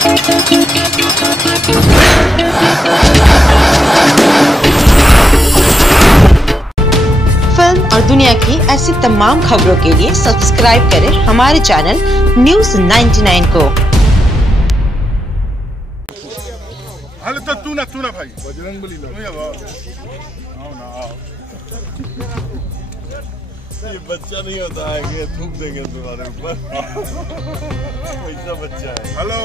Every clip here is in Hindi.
फिल्म और दुनिया की ऐसी तमाम खबरों के लिए सब्सक्राइब करें हमारे चैनल न्यूज़ 99 को। अरे तो तू ना भाई बजरंगबली आओ ना आओ। ये बच्चा नहीं होता है कि थूक देंगे तुम्हारे ऊपर। ऐसा बच्चा है। हेलो,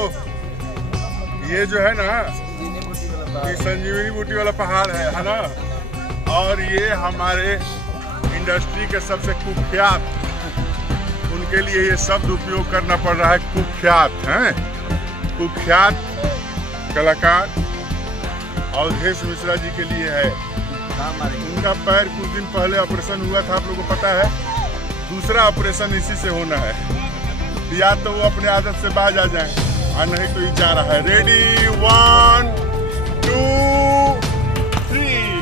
ये जो है ना, ये संजीवनी बूटी वाला पहाड़ है ना, और ये हमारे इंडस्ट्री के सबसे कुख्यात, उनके लिए ये शब्द उपयोग करना पड़ रहा है, कुख्यात हैं, कुख्यात कलाकार अवधेश मिश्रा जी के लिए है। उनका पैर कुछ दिन पहले ऑपरेशन हुआ था, आप लोगों को पता है। दूसरा ऑपरेशन इसी से होना है। या तो वो अपने आदत से बाज आ जाए और नहीं तो ये जा रहा है। रेडी 1 2 3।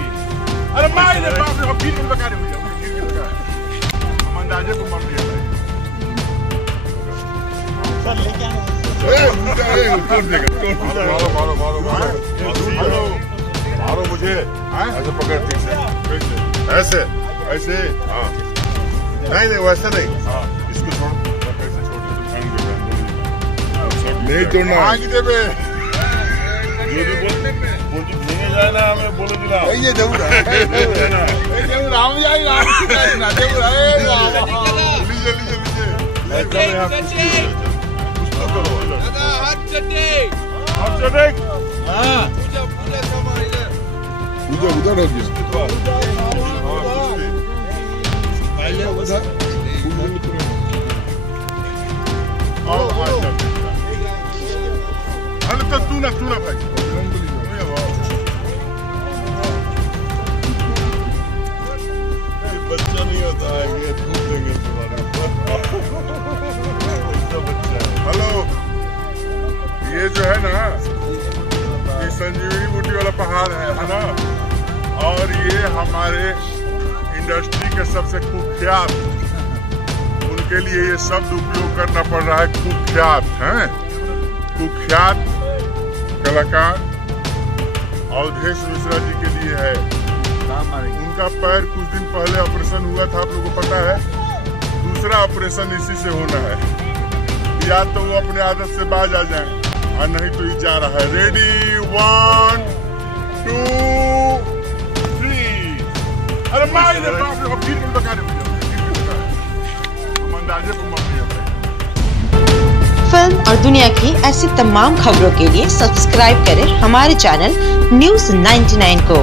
अरे मार दे बाप रे, फिर तुम लगा रहे हो। हम अंदाजे को मार दिया भाई। सर लेके आना। तोड़ देगा। मारो मारो मुझे। ऐसे पकड़ ठीक से, ऐसे ऐसे। हाँ नहीं वैसे नहीं। हाँ इसको छोड़, कैसे छोड़ नहीं तोड़ना। आगे दे बे जो भी बोल भेजे जाए ना, हमें बोलो दिला ये जरूर है ना, ये जरूर हम जाई ना जरूर है। लीजिए लीजिए लीजिए कुछ तो करो दादा। हाथ चटे हाँ पूजा सामान इधर उधर हो गया। अरे तो तू ना भाई बच्चा नहीं होता है कि थूक देंगे तुम्हारे ऊपर। ऐसा बच्चा है। हेलो, ये जो है ना, ये संजीवनी बूटी वाला पहाड़ है ना, और ये हमारे इंडस्ट्री के सबसे कुख्यात, उनके लिए ये शब्द उपयोग करना पड़ रहा है, कुख्यात हैं, कुख्यात कलाकार अवधेश मिश्रा जी के लिए है। उनका पैर कुछ दिन पहले ऑपरेशन हुआ था, आप लोगों को पता है। दूसरा ऑपरेशन इसी से होना है। या तो वो अपने आदत से बाज आ जाए और नहीं तो ये जा रहा है। रेडी 1 2 3। अरे मार दे बाप रे, फिर तुम लगा रहे हो। हम अंदाजे को मार दिया भाई। फिल्म और दुनिया की ऐसी तमाम खबरों के लिए सब्सक्राइब करें हमारे चैनल न्यूज़ 99 को।